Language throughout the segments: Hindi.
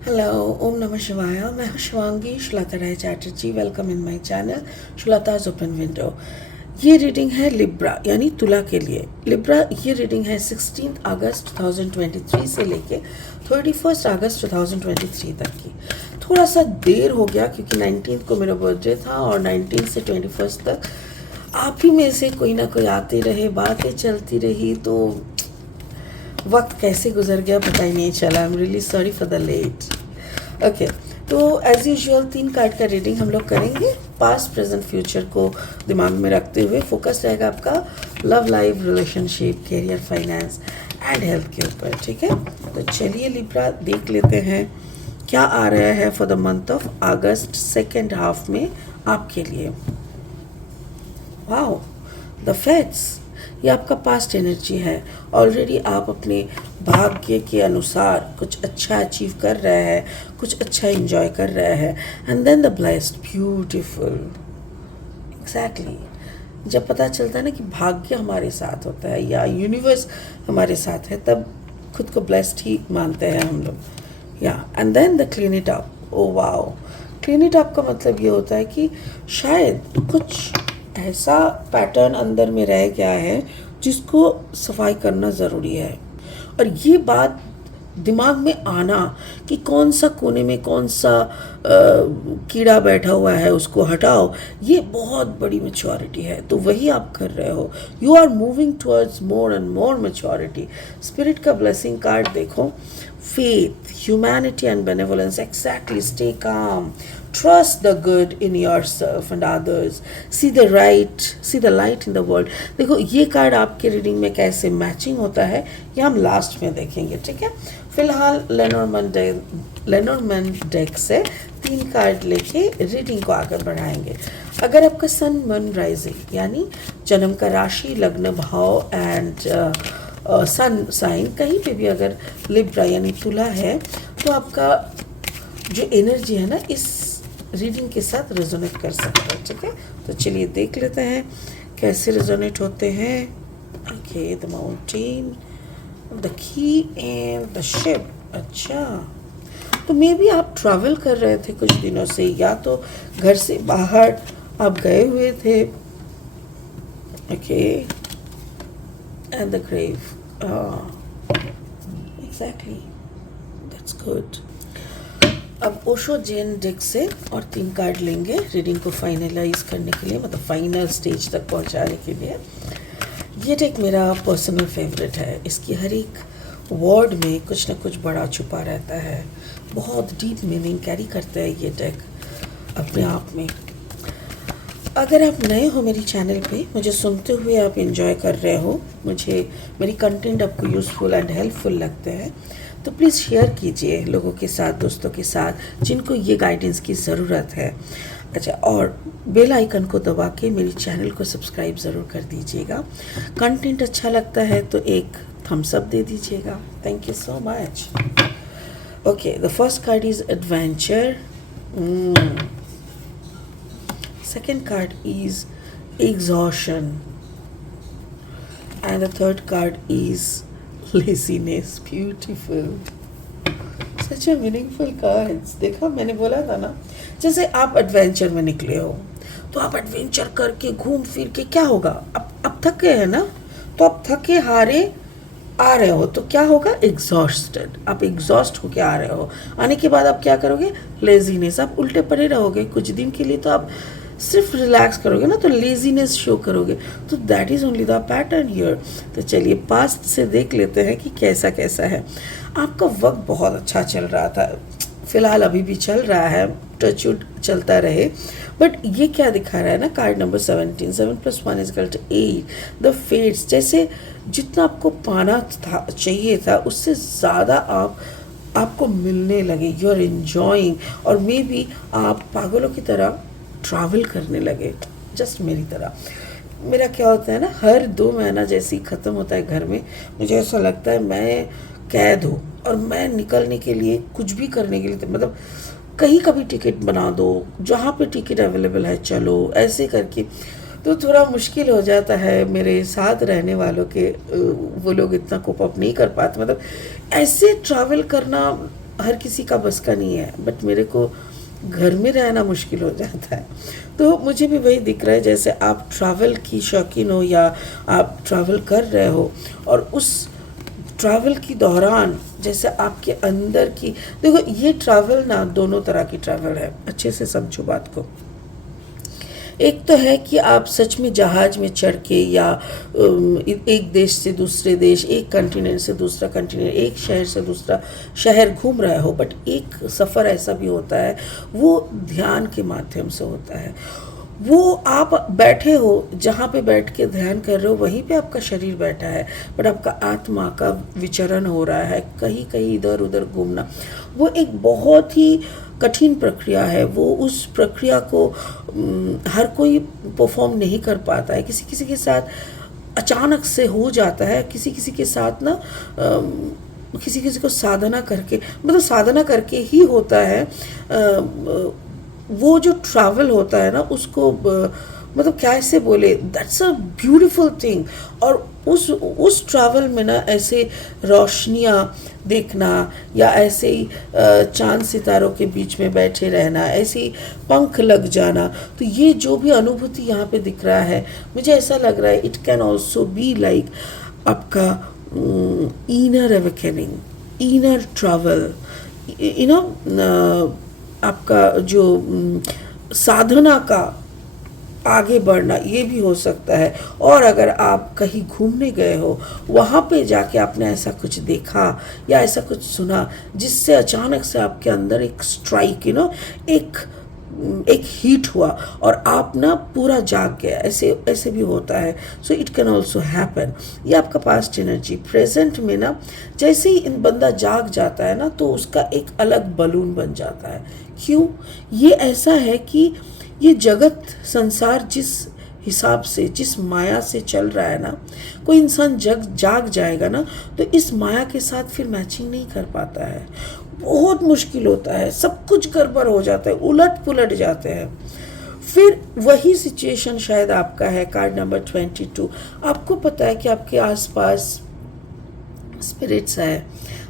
हेलो, ओम नमः शिवाय। मैं हूं Shivangi Shlata Rai Chatterjee. Welcome in my channel Shlata's open window. ये रीडिंग है लिब्रा यानी तुला के लिए। लिब्रा ये रीडिंग है 16 अगस्त 2023 से लेके 31 अगस्त 2023 तक की। थोड़ा सा देर हो गया क्योंकि 19 को मेरा बर्थडे था और 19 से 21 तक आप ही में से कोई ना कोई आते रहे, बातें चलती रही, तो वक्त कैसे गुजर गया पता ही नहीं चला। I am really sorry for the late. Okay, तो एज यूजुअल 3 कार्ड का रीडिंग हम लोग करेंगे। पास्ट प्रेजेंट फ्यूचर को दिमाग में रखते हुए फोकस रहेगा आपका love life, relationship, career, finance and health के ऊपर। ठीक है, तो चलिए लिब्रा देख लेते हैं क्या आ रहा है for the month of August second half में आपके लिए। वाओ, द फेट्स, ये आपका पास्ट एनर्जी है। ऑलरेडी आप अपने भाग्य के अनुसार कुछ अच्छा अचीव कर रहे हैं, कुछ अच्छा एंजॉय कर रहे हैं। And then the blessed, beautiful, exactly. जब पता चलता है ना कि भाग्य हमारे साथ होता है या यूनिवर्स हमारे साथ है, तब खुद को ब्लेस्ड ही मानते हैं हम लोग। या and then the clean it up. Oh wow, clean it up का मतलब ये होता है कि शायद कुछ ऐसा पैटर्न अंदर में रह गया है जिसको सफाई करना ज़रूरी है। और ये बात दिमाग में आना कि कौन सा कोने में कौन सा कीड़ा बैठा हुआ है उसको हटाओ, ये बहुत बड़ी मैच्योरिटी है। तो वही आप कर रहे हो। You are moving towards more and more maturity. Spirit का ब्लेसिंग कार्ड देखो, faith, humanity and benevolence. Exactly, stay calm, trust the good in yourself and others, see the right, see the light in the world. देखो ये कार्ड आपके रीडिंग में कैसे मैचिंग होता है ये हम लास्ट में देखेंगे। ठीक है, फिलहाल लेनोर्मैन डेक से 3 कार्ड लेके रीडिंग को आगे बढ़ाएंगे। अगर आपका सन मून राइजिंग यानी जन्म का राशि, लग्न, भाव एंड सन साइन कहीं पे भी अगर लिब्रा यानी तुला है, तो आपका जो एनर्जी है ना इस रीडिंग के साथ रेजोनेट कर सकता है। ठीक है, तो चलिए देख लेते हैं कैसे रेजोनेट होते हैं। Okay, the mountain, the key and the ship. अच्छा, तो मे बी आप ट्रैवल कर रहे थे कुछ दिनों से, या तो घर से बाहर आप गए हुए थे। Okay, and the grave. Exactly, that's good. अब ओशो जेन डेक से और 3 कार्ड लेंगे रीडिंग को फाइनलाइज करने के लिए, मतलब फाइनल स्टेज तक पहुंचाने के लिए। ये डेक मेरा पर्सनल फेवरेट है। इसकी हर एक वर्ड में कुछ ना कुछ बड़ा छुपा रहता है, बहुत डीप मीनिंग कैरी करता है ये डेक अपने आप में। अगर आप नए हो मेरी चैनल पे, मुझे सुनते हुए आप एंजॉय कर रहे हो, मुझे मेरी कंटेंट आपको यूज़फुल एंड हेल्पफुल लगते हैं, तो प्लीज़ शेयर कीजिए लोगों के साथ, दोस्तों के साथ जिनको ये गाइडेंस की ज़रूरत है। अच्छा, और बेल आइकन को दबा के मेरी चैनल को सब्सक्राइब ज़रूर कर दीजिएगा। कंटेंट अच्छा लगता है तो एक थम्स अप दे दीजिएगा। Thank you so much. Okay, the first card is adventure. Second card is exhaustion and the third card is laziness. Beautiful, such a meaningful cards. देखा, मैंने बोला था ना, जैसे आप एडवेंचर में निकले हो तो आप एडवेंचर करके घूम फिर के क्या होगा, अब थक गए हैं ना, तो आप थके हारे आ रहे हो तो क्या होगा, एग्जॉस्टेड। आप एग्जॉस्ट होके आ रहे हो, आने के बाद आप क्या करोगे, लेजीनेस। आप उल्टे पड़े रहोगे कुछ दिन के लिए, तो आप सिर्फ रिलैक्स करोगे ना तो लेजीनेस शो करोगे। तो that is only the pattern here. तो चलिए पास्ट से देख लेते हैं कि कैसा कैसा है। आपका वक्त बहुत अच्छा चल रहा था, फिलहाल अभी भी चल रहा है, टचवुड चलता रहे। बट ये क्या दिखा रहा है ना, कार्ड नंबर 17, 7 + 1 = 8, द फेट्स। जैसे जितना आपको पाना था, चाहिए था, उससे ज़्यादा आपको मिलने लगे। यू आर एन्जॉइंग, और मे बी आप पागलों की तरह ट्रैवल करने लगे, जस्ट मेरी तरह। मेरा क्या होता है ना, हर 2 महीना जैसे ही ख़त्म होता है घर में, मुझे ऐसा लगता है मैं कैद हूँ और मैं निकलने के लिए, कुछ भी करने के लिए, मतलब कहीं का भी टिकट बना दो, जहाँ पे टिकट अवेलेबल है चलो, ऐसे करके। तो थोड़ा मुश्किल हो जाता है मेरे साथ रहने वालों के, वो लोग इतना कोप अप नहीं कर पाते। मतलब ऐसे ट्रैवल करना हर किसी का बस का नहीं है, बट मेरे को घर में रहना मुश्किल हो जाता है। तो मुझे भी वही दिख रहा है, जैसे आप ट्रैवल की शौकीन हो या आप ट्रैवल कर रहे हो, और उस ट्रैवल की दौरान जैसे आपके अंदर की, देखो ये ट्रैवल ना दोनों तरह की ट्रैवल है, अच्छे से समझो बात को। एक तो है कि आप सच में जहाज में चढ़ के या एक देश से दूसरे देश, एक कंटिनेंट से दूसरा कंटिनेंट, एक शहर से दूसरा शहर घूम रहे हो, बट एक सफ़र ऐसा भी होता है वो ध्यान के माध्यम से होता है। वो आप बैठे हो, जहाँ पे बैठ के ध्यान कर रहे हो वहीं पे आपका शरीर बैठा है, बट आपका आत्मा का विचरण हो रहा है, कहीं कहीं इधर उधर घूमना। वो एक बहुत ही कठिन प्रक्रिया है। वो उस प्रक्रिया को हर कोई परफॉर्म नहीं कर पाता है। किसी किसी के साथ अचानक से हो जाता है, किसी किसी के साथ ना किसी किसी को साधना करके, मतलब साधना करके ही होता है। वो जो ट्रैवल होता है ना उसको मतलब क्या ऐसे बोले, दैट्स अ ब्यूटीफुल थिंग। और उस ट्रैवल में ना ऐसे रोशनियाँ देखना या ऐसे ही चांद सितारों के बीच में बैठे रहना, ऐसे ही पंख लग जाना, तो ये जो भी अनुभूति यहाँ पे दिख रहा है, मुझे ऐसा लग रहा है it can also be like आपका inner awakening, inner travel, you know, आपका जो साधना का आगे बढ़ना, ये भी हो सकता है। और अगर आप कहीं घूमने गए हो, वहाँ पे जाके आपने ऐसा कुछ देखा या ऐसा कुछ सुना जिससे अचानक से आपके अंदर एक स्ट्राइक, यू नो, एक हीट हुआ और आप ना पूरा जाग गया, ऐसे ऐसे भी होता है। So it can also happen. ये आपका पास्ट एनर्जी। प्रेजेंट में ना जैसे ही इन बंदा जाग जाता है ना, तो उसका एक अलग बलून बन जाता है। क्यों? ये ऐसा है कि ये जगत संसार जिस हिसाब से, जिस माया से चल रहा है ना, कोई इंसान जाग जाएगा ना तो इस माया के साथ फिर मैचिंग नहीं कर पाता है, बहुत मुश्किल होता है, सब कुछ गड़बड़ हो जाता है, उलट पुलट जाते हैं। फिर वही सिचुएशन शायद आपका है, कार्ड नंबर 22। आपको पता है कि आपके आसपास स्पिरिट्स है,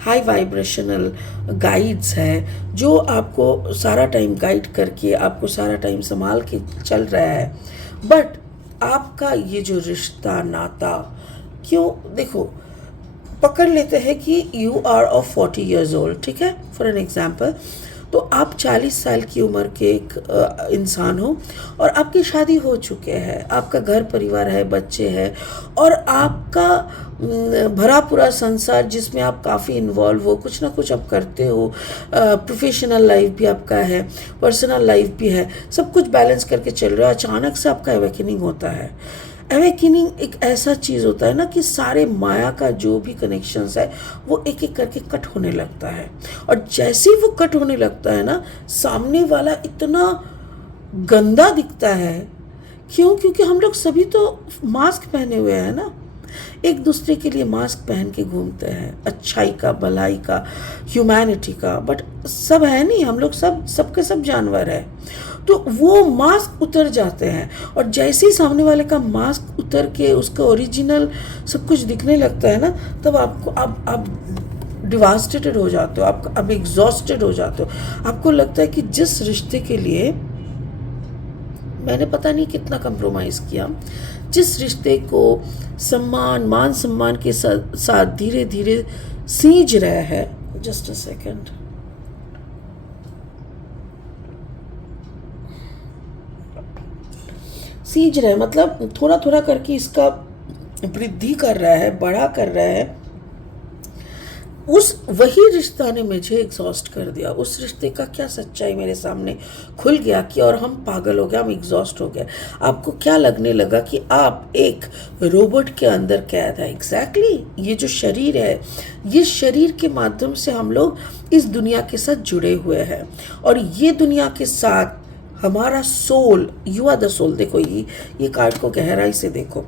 हाई वाइब्रेशनल गाइड्स है, जो आपको सारा टाइम गाइड करके आपको सारा टाइम संभाल के चल रहा है। बट आपका ये जो रिश्ता नाता, क्यों, देखो पकड़ लेते हैं कि you are of 40 years old, ठीक है, फॉर एन एग्जाम्पल। तो आप 40 साल की उम्र के एक इंसान हो और आपकी शादी हो चुके हैं, आपका घर परिवार है, बच्चे हैं, और आपका भरा पूरा संसार जिसमें आप काफ़ी इन्वॉल्व हो, कुछ ना कुछ आप करते हो, प्रोफेशनल लाइफ भी आपका है, पर्सनल लाइफ भी है, सब कुछ बैलेंस करके चल रहे हो। अचानक से आपका अवेकनिंग होता है। अवेकनिंग एक ऐसा चीज़ होता है ना कि सारे माया का जो भी कनेक्शंस है वो एक एक करके कट होने लगता है, और जैसे ही वो कट होने लगता है ना, सामने वाला इतना गंदा दिखता है। क्यों? क्योंकि हम लोग सभी तो मास्क पहने हुए हैं ना, एक दूसरे के लिए मास्क पहन के घूमते हैं, अच्छाई का, भलाई का, ह्यूमैनिटी का, बट सब है नहीं, हम लोग सबके सब जानवर है। तो वो मास्क उतर जाते हैं, और जैसे ही सामने वाले का मास्क उतर के उसका ओरिजिनल सब कुछ दिखने लगता है ना, तब आपको आप डिवास्टेटेड हो जाते हो, आप एग्जॉस्टेड हो जाते हो। आपको लगता है कि जिस रिश्ते के लिए मैंने पता नहीं कितना कंप्रोमाइज़ किया, जिस रिश्ते को मान सम्मान के साथ धीरे धीरे सींच रहा है, जस्ट अ सेकेंड, सींच रहा है मतलब थोड़ा थोड़ा करके इसका वृद्धि कर रहा है, बड़ा कर रहा है, वही रिश्ता ने मुझे एग्जॉस्ट कर दिया। उस रिश्ते का क्या सच्चाई मेरे सामने खुल गया कि और हम पागल हो गए, हम एग्जॉस्ट हो गए। आपको क्या लगने लगा कि आप एक रोबोट के अंदर कैद है। एग्जैक्टली ये जो शरीर है, ये शरीर के माध्यम से हम लोग इस दुनिया के साथ जुड़े हुए हैं, और ये दुनिया के साथ हमारा soul, you are the soul. देखो ये कार्ड को गहराई से देखो,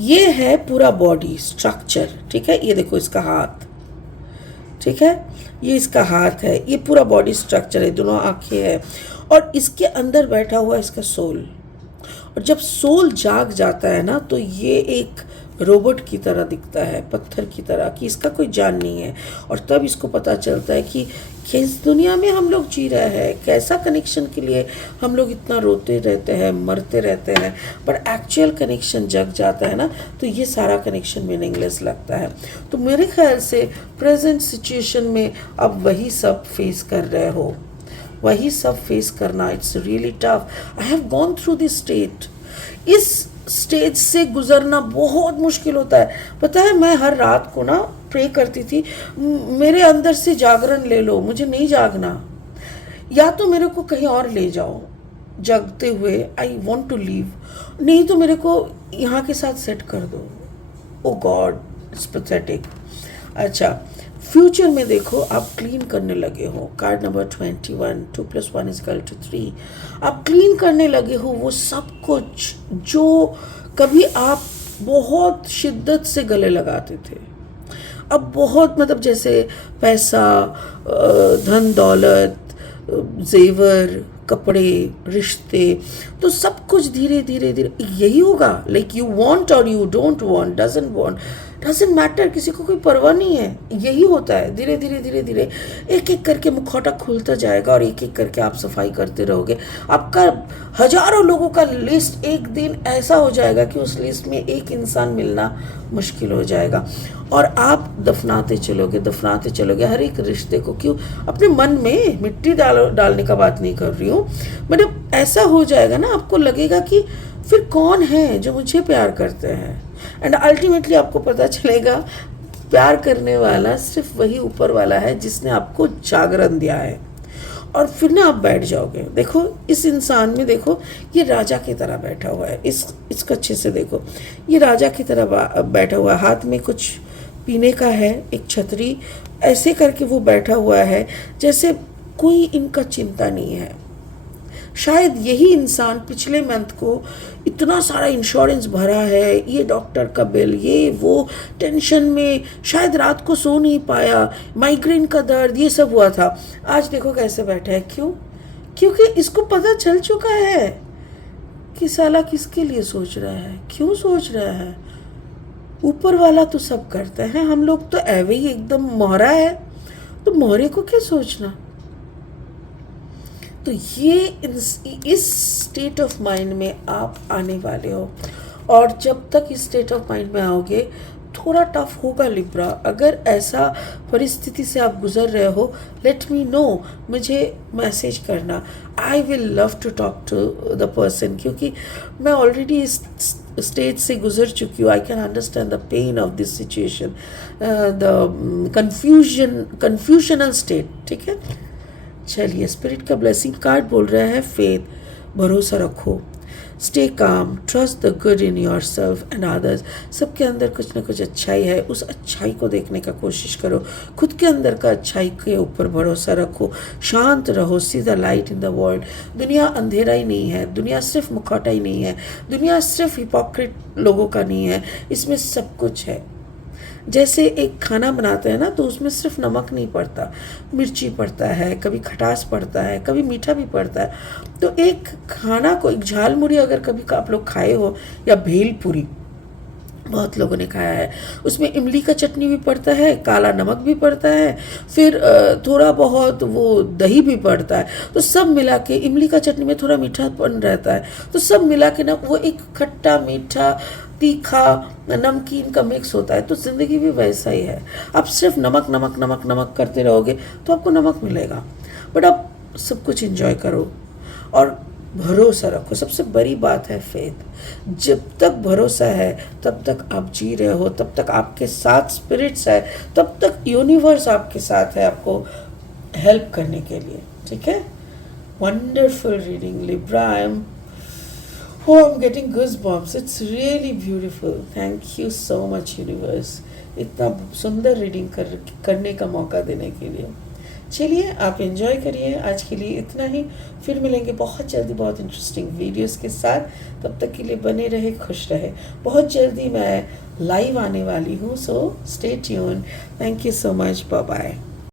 ये है पूरा बॉडी स्ट्रक्चर, ठीक है, ये देखो इसका हाथ, ठीक है, ये इसका हाथ है, ये पूरा बॉडी स्ट्रक्चर है, दोनों आंखें हैं, और इसके अंदर बैठा हुआ इसका सोल। और जब सोल जाग जाता है ना, तो ये एक रोबोट की तरह दिखता है, पत्थर की तरह, कि इसका कोई जान नहीं है। और तब इसको पता चलता है कि किस दुनिया में हम लोग जी रहे हैं, कैसा कनेक्शन के लिए हम लोग इतना रोते रहते हैं, मरते रहते हैं, पर एक्चुअल कनेक्शन जग जाता है ना, तो ये सारा कनेक्शन मीनिंगलेस लगता है। तो मेरे ख्याल से प्रेजेंट सिचुएशन में अब वही सब फेस कर रहे हो, वही सब फेस करना, it's really tough. I have gone through this state. इस स्टेज से गुजरना बहुत मुश्किल होता है। पता है, मैं हर रात को ना प्रे करती थी, मेरे अंदर से जागरण ले लो, मुझे नहीं जागना, या तो मेरे को कहीं और ले जाओ जगते हुए, आई वॉन्ट टू लीव, नहीं तो मेरे को यहाँ के साथ सेट कर दो। ओ गॉड, इट्स पैथेटिक। अच्छा, फ्यूचर में देखो, आप क्लीन करने लगे हो, कार्ड नंबर 21, 2 + 1 = 3। आप क्लीन करने लगे हो वो सब कुछ जो कभी आप बहुत शिद्दत से गले लगाते थे। अब बहुत, मतलब जैसे पैसा, धन दौलत, जेवर, कपड़े, रिश्ते, तो सब कुछ धीरे धीरे धीरे यही होगा। लाइक यू वांट और you don't want, doesn't matter, किसी को कोई परवाह नहीं है। यही होता है, धीरे धीरे धीरे धीरे एक एक करके मुखौटा खुलता जाएगा और एक एक करके आप सफाई करते रहोगे। आपका हजारों लोगों का लिस्ट एक दिन ऐसा हो जाएगा कि उस लिस्ट में एक इंसान मिलना मुश्किल हो जाएगा, और आप दफनाते चलोगे हर एक रिश्ते को। क्यों? अपने मन में मिट्टी डालने का बात नहीं कर रही हूँ, मतलब ऐसा हो जाएगा ना, आपको लगेगा कि फिर कौन है जो मुझे प्यार करते हैं। एंड अल्टीमेटली आपको पता चलेगा प्यार करने वाला सिर्फ वही ऊपर वाला है जिसने आपको जागरण दिया है। और फिर ना आप बैठ जाओगे। देखो इस इंसान में, देखो ये राजा की तरह बैठा हुआ है, इसको अच्छे से देखो, ये राजा की तरह बैठा हुआ है, हाथ में कुछ पीने का है, एक छतरी, ऐसे करके वो बैठा हुआ है जैसे कोई इनका चिंता नहीं है। शायद यही इंसान पिछले मंथ को इतना सारा इंश्योरेंस भरा है, ये डॉक्टर का बिल, ये वो, टेंशन में शायद रात को सो नहीं पाया, माइग्रेन का दर्द, ये सब हुआ था। आज देखो कैसे बैठा है। क्यों? क्योंकि इसको पता चल चुका है कि साला किसके लिए सोच रहा है, क्यों सोच रहा है। ऊपर वाला तो सब करता है, हम लोग तो ऐवे ही एकदम मोहरा है, तो मोहरे को क्या सोचना। तो ये इस स्टेट ऑफ माइंड में आप आने वाले हो, और जब तक इस स्टेट ऑफ माइंड में आओगे थोड़ा टफ होगा लिब्रा। अगर ऐसा परिस्थिति से आप गुजर रहे हो, लेट मी नो, मुझे मैसेज करना। I will love to talk to the person, क्योंकि मैं ऑलरेडी इस स्टेज से गुजर चुकी हूँ। I can understand the pain of this situation, the confusional state. ठीक है, चलिए, स्पिरिट का ब्लेसिंग कार्ड बोल रहा है फेथ, भरोसा रखो, stay calm, trust the good in your self and others. सबके अंदर कुछ ना कुछ अच्छाई है, उस अच्छाई को देखने का कोशिश करो, खुद के अंदर का अच्छाई के ऊपर भरोसा रखो, शांत रहो, see the light in the world. दुनिया अंधेरा ही नहीं है, दुनिया सिर्फ मुखौटा ही नहीं है, दुनिया सिर्फ हिपोक्रेट लोगों का नहीं है, इसमें सब कुछ है। जैसे एक खाना बनाते हैं ना, तो उसमें सिर्फ नमक नहीं पड़ता, मिर्ची पड़ता है, कभी खटास पड़ता है, कभी मीठा भी पड़ता है। तो एक खाना को, एक झालमुड़ी अगर कभी आप लोग खाए हो, या भेलपुरी बहुत लोगों ने खाया है, उसमें इमली का चटनी भी पड़ता है, काला नमक भी पड़ता है, फिर थोड़ा बहुत वो दही भी पड़ता है। तो सब मिला के, इमली का चटनी में थोड़ा मीठापन रहता है, तो सब मिला के ना वो एक खट्टा मीठा तीखा नमकीन का मिक्स होता है। तो ज़िंदगी भी वैसा ही है, आप सिर्फ नमक नमक नमक नमक करते रहोगे तो आपको नमक मिलेगा, बट आप सब कुछ एंजॉय करो और भरोसा रखो। सबसे बड़ी बात है फेथ। जब तक भरोसा है तब तक आप जी रहे हो, तब तक आपके साथ स्पिरिट्स है, तब तक यूनिवर्स आपके साथ है आपको हेल्प करने के लिए। ठीक है, wonderful reading Libra. I'm getting goosebumps. It's really beautiful. Thank you so much universe, इतना सुंदर रीडिंग करने का मौका देने के लिए। चलिए, आप एंजॉय करिए। आज के लिए इतना ही, फिर मिलेंगे बहुत जल्दी बहुत इंटरेस्टिंग वीडियोस के साथ। तब तक के लिए बने रहे, खुश रहे। बहुत जल्दी मैं लाइव आने वाली हूँ, so stay tune. Thank you so much, bye bye.